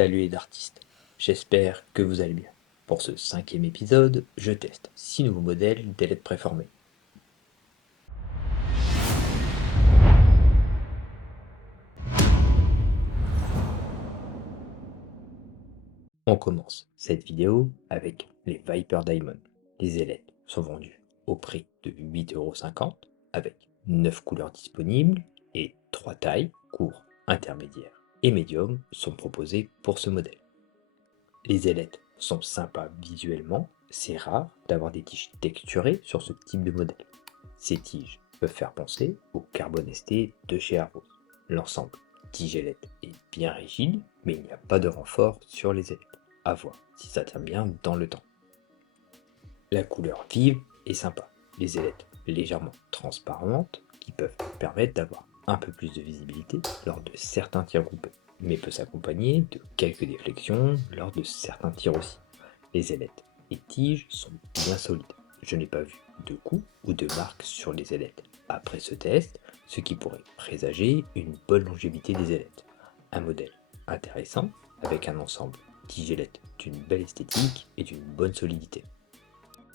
Salut les artistes, j'espère que vous allez bien. Pour ce 5e épisode, je teste 6 nouveaux modèles d'ailettes préformées. On commence cette vidéo avec les Viper Diamond. Les ailettes sont vendues au prix de 8,50 € avec 9 couleurs disponibles et 3 tailles, court, intermédiaire et médium, sont proposées pour ce modèle. Les ailettes sont sympas visuellement, c'est rare d'avoir des tiges texturées sur ce type de modèle. Ces tiges peuvent faire penser au Carbon ST de chez Arrows. L'ensemble tige-ailette est bien rigide, mais il n'y a pas de renfort sur les ailettes. À voir si ça tient bien dans le temps. La couleur vive est sympa. Les ailettes légèrement transparentes qui peuvent permettre d'avoir un peu plus de visibilité lors de certains tirs groupés, mais peut s'accompagner de quelques déflexions lors de certains tirs aussi. Les ailettes et tiges sont bien solides. Je n'ai pas vu de coups ou de marques sur les ailettes après ce test, ce qui pourrait présager une bonne longévité des ailettes. Un modèle intéressant avec un ensemble tige-ailette d'une belle esthétique et d'une bonne solidité.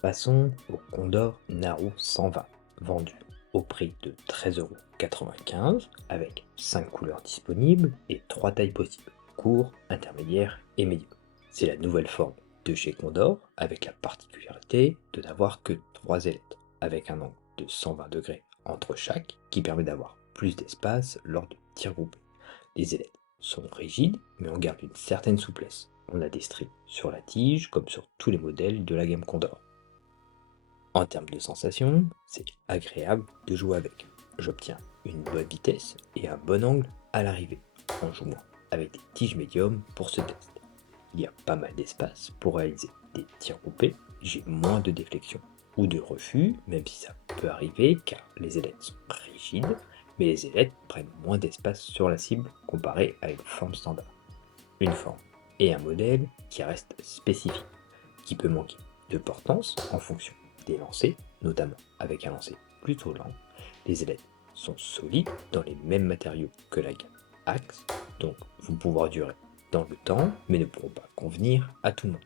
Passons au Condor Naru 120, vendu au prix de 13,95 € avec 5 couleurs disponibles et 3 tailles possibles, court, intermédiaire et médium. C'est la nouvelle forme de chez Condor avec la particularité de n'avoir que 3 ailettes, avec un angle de 120 degrés entre chaque qui permet d'avoir plus d'espace lors de tirs groupés. Les ailettes sont rigides mais on garde une certaine souplesse. On a des stries sur la tige comme sur tous les modèles de la gamme Condor. En termes de sensation, c'est agréable de jouer avec. J'obtiens une bonne vitesse et un bon angle à l'arrivée en jouant avec des tiges médiums pour ce test. Il y a pas mal d'espace pour réaliser des tirs groupés, j'ai moins de déflexion ou de refus, même si ça peut arriver car les ailettes sont rigides, mais les ailettes prennent moins d'espace sur la cible comparé à une forme standard. Une forme et un modèle qui reste spécifique, qui peut manquer de portance en fonction des lancers, notamment avec un lancer plutôt lent. Les ailettes sont solides dans les mêmes matériaux que la gamme Axe, donc vont pouvoir durer dans le temps, mais ne pourront pas convenir à tout le monde.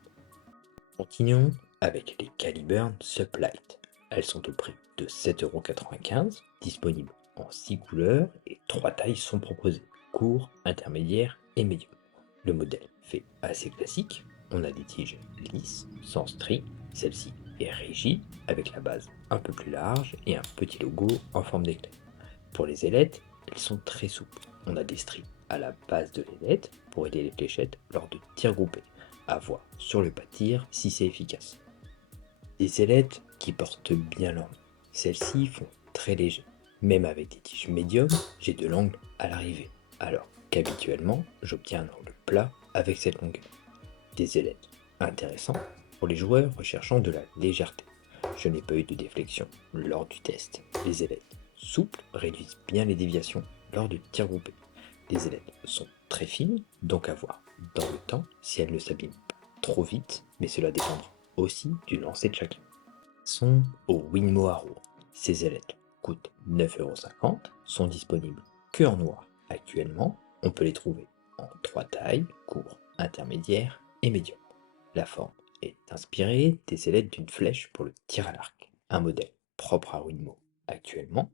Continuons avec les Caliburn Suplight. Elles sont au prix de 7,95 €, disponibles en 6 couleurs et 3 tailles sont proposées, court, intermédiaire et médium. Le modèle fait assez classique, on a des tiges lisses, sans stries, celle-ci est rigide, avec la base un peu plus large et un petit logo en forme d'éclair. Pour les ailettes, elles sont très souples, on a des stries à la base de l'ailette pour aider les fléchettes lors de tirs groupés, à voir sur le pas de tir si c'est efficace. Des ailettes qui portent bien l'angle, celles-ci font très léger, même avec des tiges médiums, j'ai de l'angle à l'arrivée, alors qu'habituellement j'obtiens un angle plat avec cette longueur. Des ailettes intéressants pour les joueurs recherchant de la légèreté. Je n'ai pas eu de déflexion lors du test. Les ailettes souples réduisent bien les déviations lors de tirs groupés. Les ailettes sont très fines, donc à voir dans le temps si elles ne s'abîment pas trop vite, mais cela dépendra aussi du lancer de chacun. Sont au Winmo Arrow. Ces ailettes coûtent 9,50 €, sont disponibles que en noir actuellement. On peut les trouver en 3 tailles, court, intermédiaire et médium. La forme est inspirée des ailettes d'une flèche pour le tir à l'arc, un modèle propre à Winmo. Actuellement,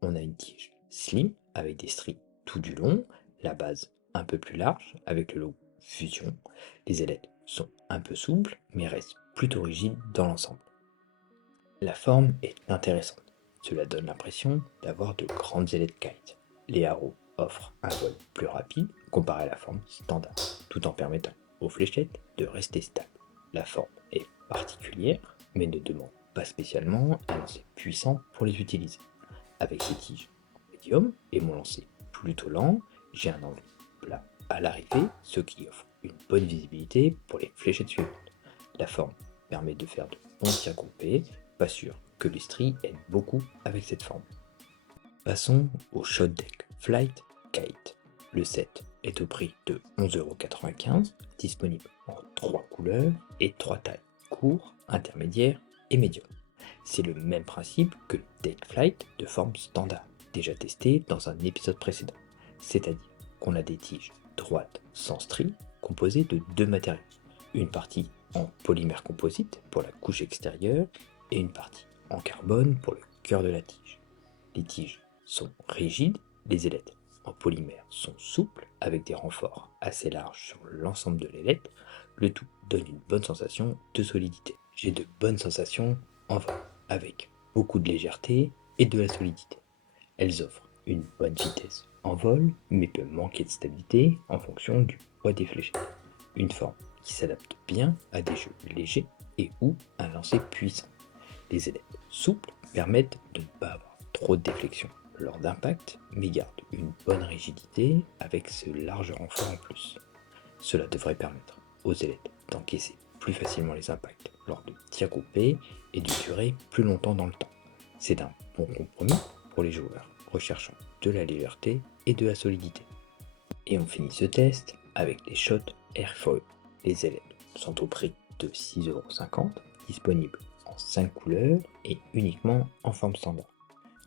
on a une tige slim avec des stries tout du long, la base un peu plus large avec le logo Fusion. Les ailettes sont un peu souples mais restent plutôt rigides dans l'ensemble. La forme est intéressante, cela donne l'impression d'avoir de grandes ailettes kite. Les Arrows offrent un vol plus rapide comparé à la forme standard, tout en permettant aux fléchettes de rester stables. La forme est particulière, mais ne demande pas spécialement un lancer puissant pour les utiliser. Avec ces tiges médium et mon lancer plutôt lent, j'ai un angle plat à l'arrivée, ce qui offre une bonne visibilité pour les fléchettes suivantes. La forme permet de faire de bons tirs groupés, pas sûr que les stries aident beaucoup avec cette forme. Passons au Shot Deck Flight Kite. Le set est au prix de 11,95 €, disponible en 3 couleurs et 3 tailles, court, intermédiaire et médium. C'est le même principe que le Deck Flight de forme standard, déjà testé dans un épisode précédent, c'est-à-dire qu'on a des tiges droites sans stries, composée de deux matériaux. Une partie en polymère composite pour la couche extérieure et une partie en carbone pour le cœur de la tige. Les tiges sont rigides, les ailettes en polymère sont souples avec des renforts assez larges sur l'ensemble de l'ailette. Le tout donne une bonne sensation de solidité. J'ai de bonnes sensations en vol, avec beaucoup de légèreté et de la solidité. Elles offrent une bonne vitesse en vol, mais peut manquer de stabilité en fonction du poids des fléchettes. Une forme qui s'adapte bien à des jeux légers et ou un lancer puissant. Les ailettes souples permettent de ne pas avoir trop de déflexion lors d'impact, mais gardent une bonne rigidité avec ce large renfort en plus. Cela devrait permettre aux ailettes d'encaisser plus facilement les impacts lors de tirs groupés et de durer plus longtemps dans le temps. C'est un bon compromis pour les joueurs recherchant de la légèreté et de la solidité. Et on finit ce test avec les Shot Airfoil. Les ailettes sont au prix de 6,50 €, disponibles en 5 couleurs et uniquement en forme standard.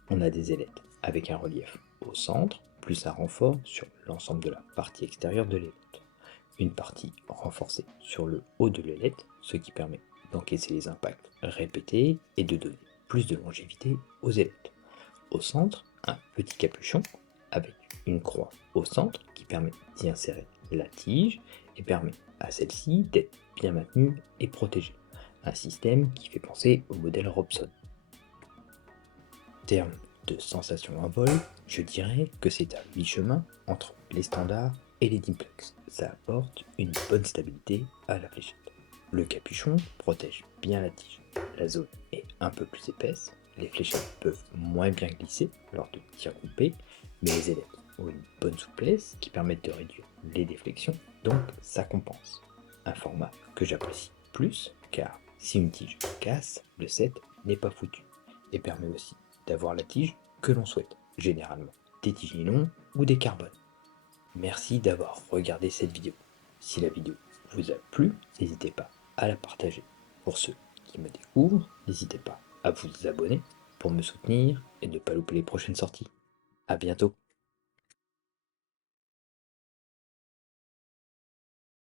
On a des ailettes avec un relief au centre, plus un renfort sur l'ensemble de la partie extérieure de l'ailette. Une partie renforcée sur le haut de l'ailette, ce qui permet d'encaisser les impacts répétés et de donner plus de longévité aux ailettes. Au centre, un petit capuchon avec une croix au centre qui permet d'y insérer la tige et permet à celle-ci d'être bien maintenue et protégée. Un système qui fait penser au modèle Robson. En termes de sensation en vol, je dirais que c'est à mi-chemin entre les standards et les Dimplex. Ça apporte une bonne stabilité à la fléchette. Le capuchon protège bien la tige. La zone est un peu plus épaisse, les fléchettes peuvent moins bien glisser lors de tirs groupés, mais les ailettes ont une bonne souplesse qui permet de réduire les déflexions, donc ça compense. Un format que j'apprécie plus, car si une tige casse, le set n'est pas foutu, et permet aussi d'avoir la tige que l'on souhaite, généralement des tiges nylon ou des carbones. Merci d'avoir regardé cette vidéo. Si la vidéo vous a plu, n'hésitez pas à la partager. Pour ceux qui me découvrent, n'hésitez pas à vous abonner pour me soutenir et ne pas louper les prochaines sorties. A bientôt.